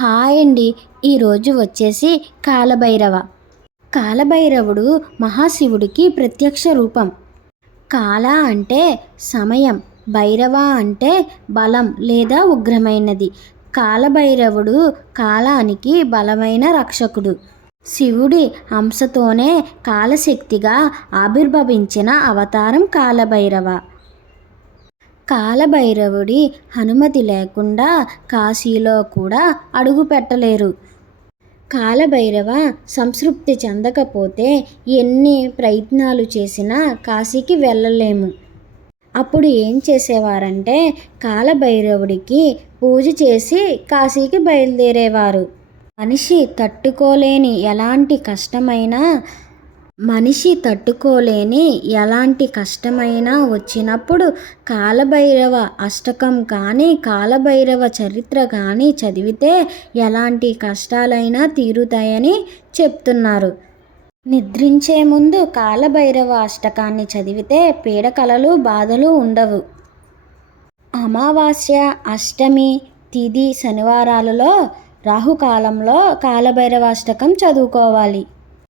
Hi అండి ఈరోజు వచ్చేసి కాలభైరవ. కాలభైరవుడు మహాశివుడికి ప్రత్యక్ష రూపం. కాల అంటే సమయం భైరవ అంటే బలం లేదా ఉగ్రమైనది. కాలభైరవుడు కాలానికి బలమైన రక్షకుడు. శివుడి అంశతోనే కాలశక్తిగా ఆవిర్భవించిన అవతారం కాలభైరవ. కాలభైరవుడి అనుమతి లేకుండా కాశీలో కూడా అడుగు పెట్టలేరు. కాలభైరవ సంతృప్తి చెందకపోతే ఎన్ని ప్రయత్నాలు చేసినా కాశీకి వెళ్ళలేము. అప్పుడు ఏం చేసేవారంటే కాలభైరవుడికి పూజ చేసి కాశీకి బయలుదేరేవారు. మనిషి తట్టుకోలేని ఎలాంటి కష్టమైనా మనిషి తట్టుకోలేని ఎలాంటి కష్టమైనా వచ్చినప్పుడు కాలభైరవ అష్టకం కానీ కాలభైరవ చరిత్ర కానీ చదివితే ఎలాంటి కష్టాలైనా తీరుతాయని చెప్తున్నారు. నిద్రించే ముందు కాలభైరవ అష్టకాన్ని చదివితే పీడకలలు బాధలు ఉండవు. అమావాస్య అష్టమి తిది శనివారాలలో రాహుకాలంలో కాలభైరవ అష్టకం చదువుకోవాలి.